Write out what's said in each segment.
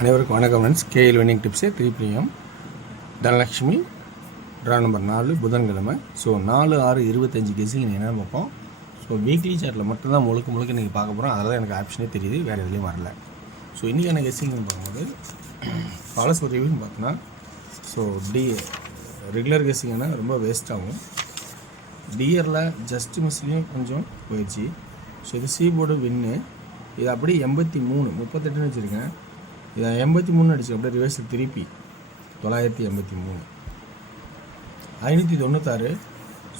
அனைவருக்கும் வணக்கம் friends. KL winning tips 3 Dhanalakshmi draw number 4 புதன்கிழமை. ஸோ 4/6/25 கெஸிங் என்ன பார்ப்போம். ஸோ வீக்லி சார்ட்டில் மட்டும்தான் முழுக்க இன்றைக்கி பார்க்க போகிறோம். அதில் தான் எனக்கு ஆப்ஷனே தெரியுது, வேறு எதுலேயும் வரல. ஸோ இன்றைக்கான கெஸிங்னு பார்க்கும்போது பாலஸ் ரிவ்யூன்னு பார்த்தோன்னா ஸோ ரெகுலர் கெஸிங்னா ரொம்ப வேஸ்ட் ஆகும். டியரில் ஜஸ்ட் மிஸ்லேயும் கொஞ்சம் போயிடுச்சு. ஸோ இது சி போர்டு வின்னு. இது அப்படியே 38 வச்சுருக்கேன். இதை 83 அடிச்சு அப்படியே ரிவர்ஸில் திருப்பி 983 596.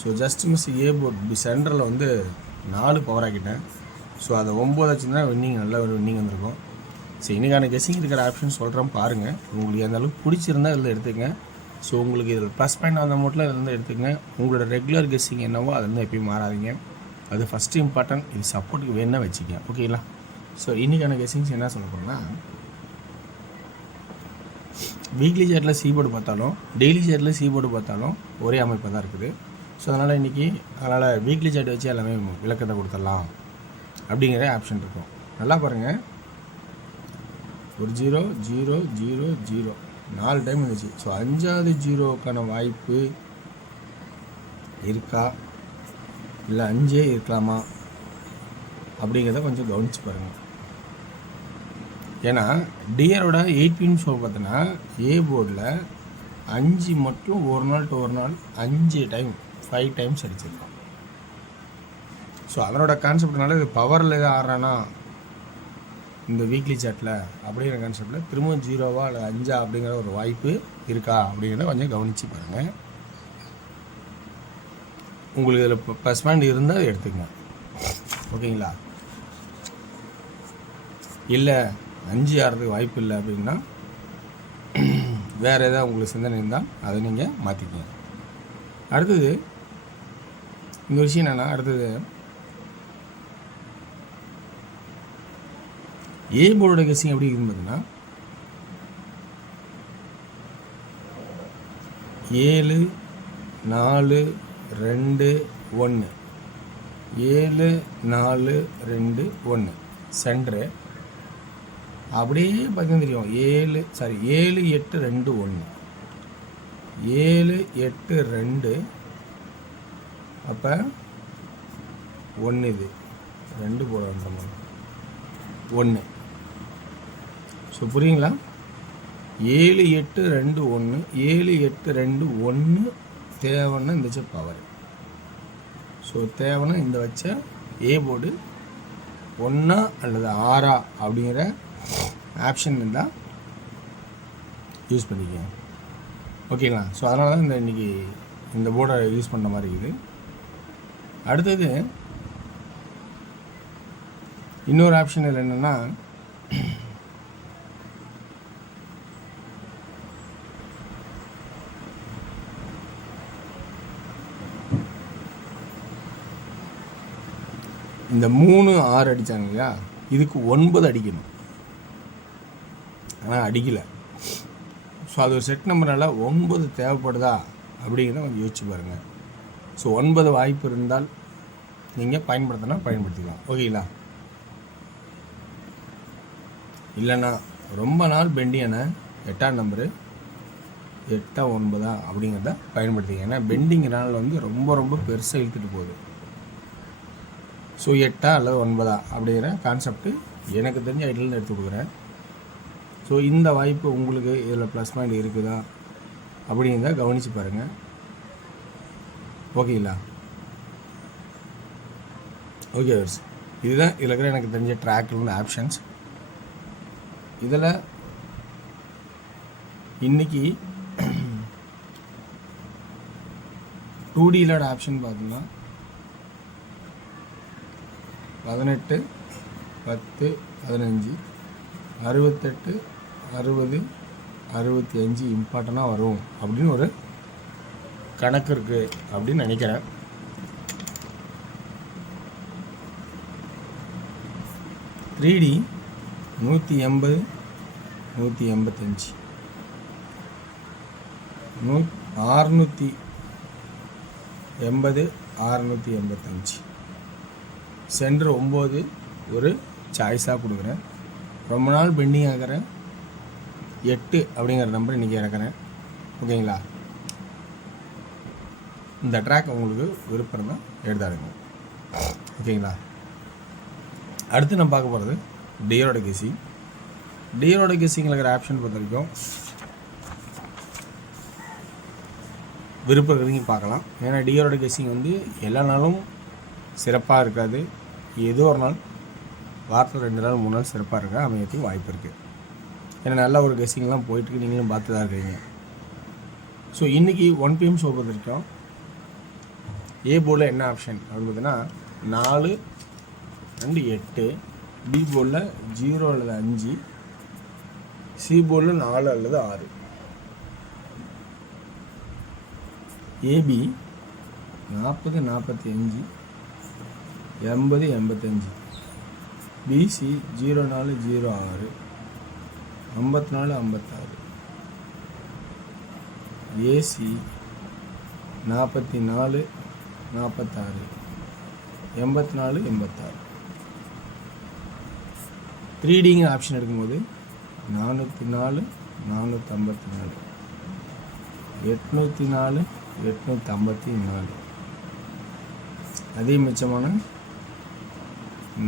ஸோ ஜஸ்ட் மிஸ் ஏ போர்ட் சென்டரில் வந்து 4 பவர் ஆக்கிட்டேன். ஸோ அதை 9 வச்சுருந்தா வின்னிங், நல்ல ஒரு வின்னிங் வந்திருக்கும். ஸோ இன்றைக்கான கெஸ்ஸிங் இருக்கிற ஆப்ஷன் சொல்கிறேன் பாருங்கள். உங்களுக்கு எந்த அளவுக்கு பிடிச்சிருந்தால் இதில் எடுத்துக்கங்க. ஸோ உங்களுக்கு இதில் ப்ளஸ் பாயிண்ட் அந்த அமௌண்ட்டில் இதில் எடுத்துக்கங்க. உங்களோட ரெகுலர் கெஸ்ஸிங் என்னவோ அதில் எப்பயும் மாறாதீங்க. அது ஃபஸ்ட்டு இம்பார்ட்டன்ட். இது சப்போர்ட்டுக்கு வேணால் வச்சுக்கங்க, ஓகேங்களா. ஸோ இன்றைக்கான கெஸ்ஸிங்ஸ் என்ன சொல்ல போகிறோன்னா, வீக்லி சார்ட்டில் சி போர்டு பார்த்தாலும் டெய்லி சார்ட்டில் சி போர்டு பார்த்தாலும் ஒரே அமைப்பாக தான் இருக்குது. ஸோ அதனால் வீக்லி சார்ட் வச்சு எல்லாமே விளக்கத்தை கொடுத்துடலாம் அப்படிங்கிற ஆப்ஷன் இருக்கும். நல்லா பாருங்கள், ஒரு 0 0 0 0 4 டைம் வந்துச்சு. ஸோ 5வது 0க்கான வாய்ப்பு இருக்கா, இல்லை 5 இருக்கலாமா அப்படிங்கிறத கொஞ்சம் கவனித்து பாருங்கள். ஏன்னா டியரோட 8 பின் ஷோ பார்த்தோன்னா ஏ போர்டில் 5 மட்டும் ஒரு நாள் 5 டைம்ஸ் அடிச்சிருக்கோம். ஸோ அதனோட கான்செப்ட்னால இது பவரில் எதாவது ஆடுறானா இந்த வீக்லி சார்ட்டில் அப்படிங்கிற கான்செப்டில் திரும்பவும் 0வா இல்லை 5 அப்படிங்கிற ஒரு வாய்ப்பு இருக்கா அப்படிங்கிறத கொஞ்சம் கவனித்து பாருங்கள். உங்களுக்கு இதில் ப்ளஸ் பாயிண்ட் இருந்தால் எடுத்துக்கங்க, ஓகேங்களா. இல்லை 5 ஆகிறதுக்கு வாய்ப்பு இல்லை அப்படின்னா வேறு ஏதாவது உங்களுக்கு சிந்தனை இருந்தால் அதை நீங்கள் மாற்றிக்கங்க. அடுத்தது இந்த விஷயம் என்னென்னா, அடுத்தது ஏ போர்டோட கெஸ்ஸிங் எப்படி இருக்குன்னு பார்த்தீங்கன்னா 7 4 2 1 7 4 2 1 சென்ட்ரு அப்படியே பார்த்தீங்கன்னா தெரியும். 7 8 2 1 7 8 2 அப்போ 1 இது 2 போட வேண்டாம் 1. ஸோ புரியுங்களா. 7 8 2 1 7 8 2 1 தேவைன்னா இந்த வச்ச பவர். ஸோ தேவைன்னா இந்த வச்ச ஏ போர்டு 1 அல்லது 6 அப்படிங்கிற ஆப்ஷன் இருந்தால் யூஸ் பண்ணிக்கங்க, ஓகேங்களா. ஸோ அதனால தான் இன்றைக்கி இந்த போர்டை யூஸ் பண்ணுற மாதிரி இருக்குது. அடுத்தது இன்னொரு ஆப்ஷன் இதில் என்னென்னா, இந்த 3 6 அடித்தாங்க இல்லையா, இதுக்கு 9 அடிக்கணும், ஆனால் அடிக்கலை. ஸோ அது ஒரு செட் நம்பர்னால 9 தேவைப்படுதா அப்படிங்கிறத கொஞ்சம் யோசிச்சு பாருங்கள். ஸோ 9 வாய்ப்பு இருந்தால் நீங்கள் பயன்படுத்திக்கலாம், ஓகேங்களா. இல்லைன்னா ரொம்ப நாள் பெண்டியான 8ஆம் நம்பரு 8 9 அப்படிங்கிறத பயன்படுத்திங்க. ஏன்னா பெண்டிங் நாள் வந்து ரொம்ப பெருசாக இழுத்துட்டு போகுது. ஸோ 8 அல்லது 9 அப்படிங்கிற கான்செப்ட்டு எனக்கு தெரிஞ்ச ஐடியிலேருந்து எடுத்து கொடுக்குறேன். ஸோ இந்த வாய்ப்பு உங்களுக்கு இதில் ப்ளஸ் பாயிண்ட் இருக்குதா அப்படிங்கிறத கவனித்து பாருங்கள், ஓகேங்களா. ஓகே வர்ஸ், இதுதான் இதில் இருக்கிற எனக்கு தெரிஞ்ச ட்ராக்கில் ஆப்ஷன்ஸ். இதில் இன்றைக்கி 2Dலோட ஆப்ஷன் பார்த்தோம்னா 18 10 15 68 60 65 இம்பார்ட்டண்ட்டாக வரும் அப்படின்னு ஒரு கணக்கு இருக்குது அப்படின்னு நினைக்கிறேன். த்ரீ 180 185 680 685 சென்டர் 9 ஒரு சாய்ஸாக கொடுக்குறேன். ரொம்ப நாள் பெண்டிங் ஆகிற 8 அப்படிங்கிற நம்பர் இன்றைக்கி இறக்குறேன். ஓகேங்களா? இந்த ட்ராக் உங்களுக்கு விருப்பம் தான் எடுத்தாடுங்க. ஓகேங்களா? அடுத்து நம்ம பார்க்க போகிறது டியரோட கெஸ்ஸிங். டியரோட கெஸ்ஸிங்கில் இருக்கிற ஆப்ஷன் பொறுத்த வரைக்கும் விருப்பம் இருக்கிறவங்க பார்க்கலாம். ஏன்னா டியரோட கெஸ்ஸிங் வந்து எல்லா நாளும் சிறப்பாக இருக்காது. ஏதோ ஒரு நாள், வாரத்தில் 2 நாள் 3 நாள் சிறப்பாக இருக்கா அமையத்துக்கு வாய்ப்பு இருக்குது. ஏன்னா நல்ல ஒரு கெஸ்ஸிங்லாம் போயிட்டுருக்கு, நீங்களும் பார்த்து தான் இருக்கீங்க. ஸோ இன்றைக்கி 1 PM ஷோ பொறுத்த வரைக்கும் ஏ போர்டில் என்ன ஆப்ஷன் அப்படின்னு பார்த்தீங்கன்னா 4, 2, 8, பி போர்டில் 0 அல்லது 5, சி போர்டில் 4 அல்லது 6, ஏபி 40, 45, 80, 85, பிசி 04, 06, 54, 56, ஏசி 44, 46, 84, 86. 3Dங்கிற ஆப்ஷன் எடுக்கும்போது 404, 454, 804, 854, அதே மிச்சமான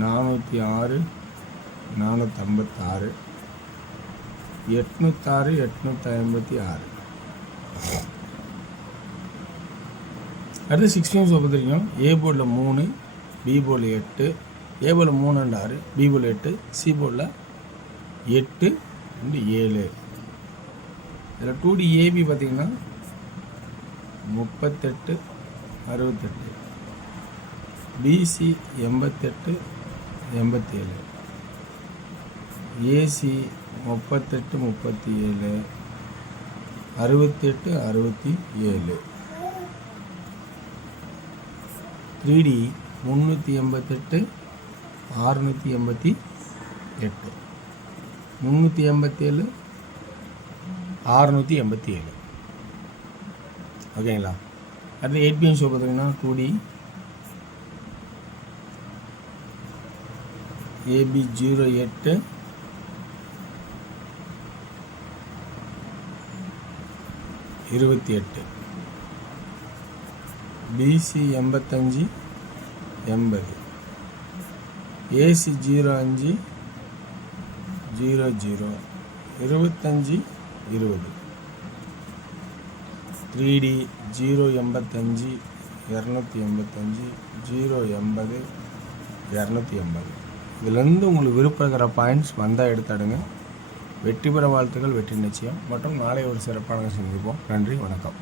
406, 456, 806, 856. அடுத்து 6 PM பொறுத்த வரைக்கும் ஏ போர்டில் 3, பி போர்டில் 8, ஏ போர்டில் 3 and 6, பி போர்டில் 8, சி போர்டில் 8 and 7. இதில் 2D ஏபி பார்த்திங்கன்னா 38, 68, பிசி 88, 87, ஏசி 38, 37, 68, 67. 3D 388, 688, 387, 687. ஓகேங்களா? அடுத்து 8 PM ஷோ பார்த்தீங்கன்னா 2D ஏபி 08, இருபத்தி பிசி 85, 80, ஏசி 05, 00, 25, 20. 3D 085, 285, 080, 280. இதுலேருந்து உங்களுக்கு விருப்பம் இருக்கிற பாயிண்ட்ஸ் வந்தால் எடுத்தாடுங்க. வெற்றி பெற வாழ்த்துக்கள், வெற்றி நிச்சயம். மற்றும் நாளை ஒரு சிறப்பான சந்திப்போம். நன்றி, வணக்கம்.